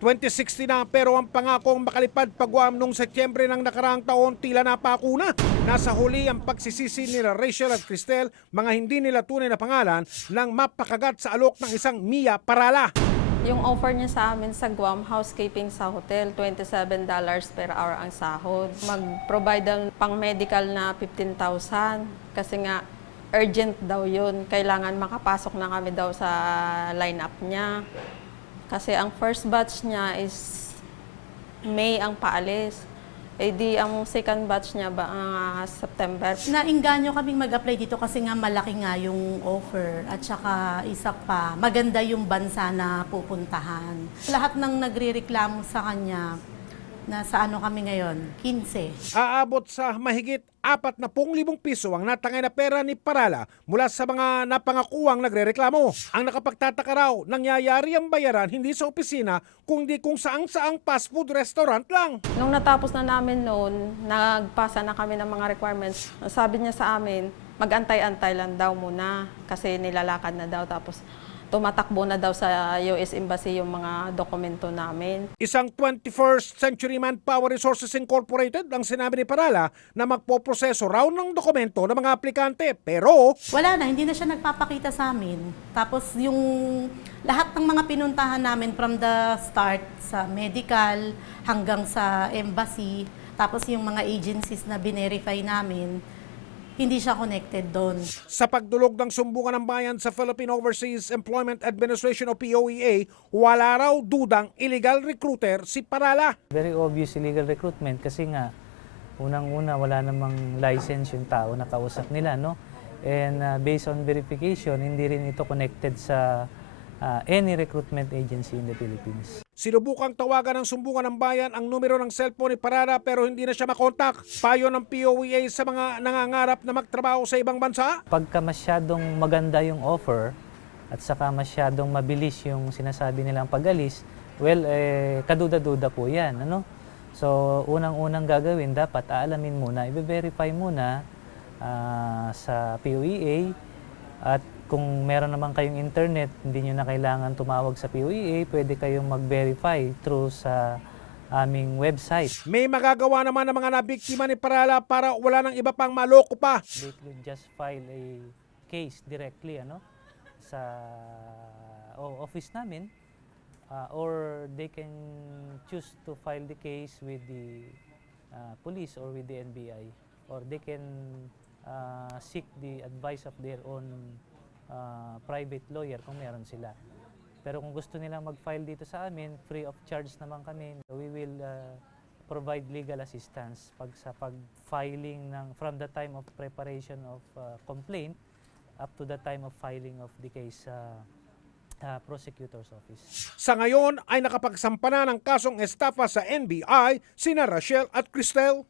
2060 na pero ang pangakong makalipad pag-Guam noong Setyembre ng nakaraang taon tila napako na. Nasa huli ang pagsisisi nila Rachel at Cristel, mga hindi nila tunay na pangalan, nang mapakagat sa alok ng isang Mia Parala. Yung offer niya sa amin sa Guam, housekeeping sa hotel, $27 per hour ang sahod. Mag-provide ng pang-medical na 15,000 kasi nga urgent daw yun. Kailangan makapasok na kami daw sa line-up niya. Kasi ang first batch niya is May ang paalis. Eh di ang second batch niya September. Nainganyo kaming mag-apply dito kasi nga malaki nga yung offer at saka isa pa, maganda yung bansa na pupuntahan. Lahat ng nagrereklamo sa kanya, nasa ano kami ngayon, 15. Aabot sa mahigit 40,000 piso ang natangay na pera ni Parala mula sa mga napangakuang nagrereklamo. Ang nakapagtataka raw, nangyayari ang bayaran hindi sa opisina kundi kung saang-saang fast food restaurant lang. Nung natapos na namin noon, nagpasa na kami ng mga requirements. Sabi niya sa amin, mag-antay-antay lang daw muna kasi nilalakad na daw. Tapos tumatakbo na daw sa US Embassy yung mga dokumento namin. Isang 21st Century Manpower Resources Incorporated ang sinabi ni Parala na magpoproseso raw ng dokumento ng mga aplikante. Pero Wala na, hindi na siya nagpapakita sa amin. Tapos yung lahat ng mga pinuntahan namin from the start sa medical hanggang sa embassy, tapos yung mga agencies na binerify namin, hindi siya connected doon. sa pagdulog ng sumbungan ng bayan sa Philippine Overseas Employment Administration o POEA, wala raw dudang illegal recruiter si Parala. Very obvious illegal recruitment kasi nga unang-una wala namang license yung tao na kausap nila, no? And based on verification, hindi rin ito connected sa any recruitment agency in the Philippines. Sinubukang tawagan ng sumbungan ng bayan ang numero ng cellphone ni Parala pero hindi na siya makontak. Payo ng POEA sa mga nangangarap na magtrabaho sa ibang bansa. Pagka masyadong maganda yung offer at saka masyadong mabilis yung sinasabi nilang pag-alis, well, kaduda-duda po yan. Ano? So, unang-unang gagawin, dapat aalamin muna, i-verify muna sa POEA at kung meron naman kayong internet, hindi nyo na kailangan tumawag sa POEA, pwede kayong mag-verify through sa aming website. May magagawa naman ng mga nabiktima ni Parala para wala nang iba pang maloko pa. They could just file a case directly sa office namin or they can choose to file the case with the police or with the NBI or they can seek the advice of their own private lawyer kung meron sila. Pero kung gusto nilang mag-file dito sa amin, free of charge naman kami. We will provide legal assistance sa pag-filing from the time of preparation of complaint up to the time of filing of the case sa prosecutor's office. Sa ngayon ay nakapagsampa na ng kasong estafa sa NBI sina Rachel at Cristel.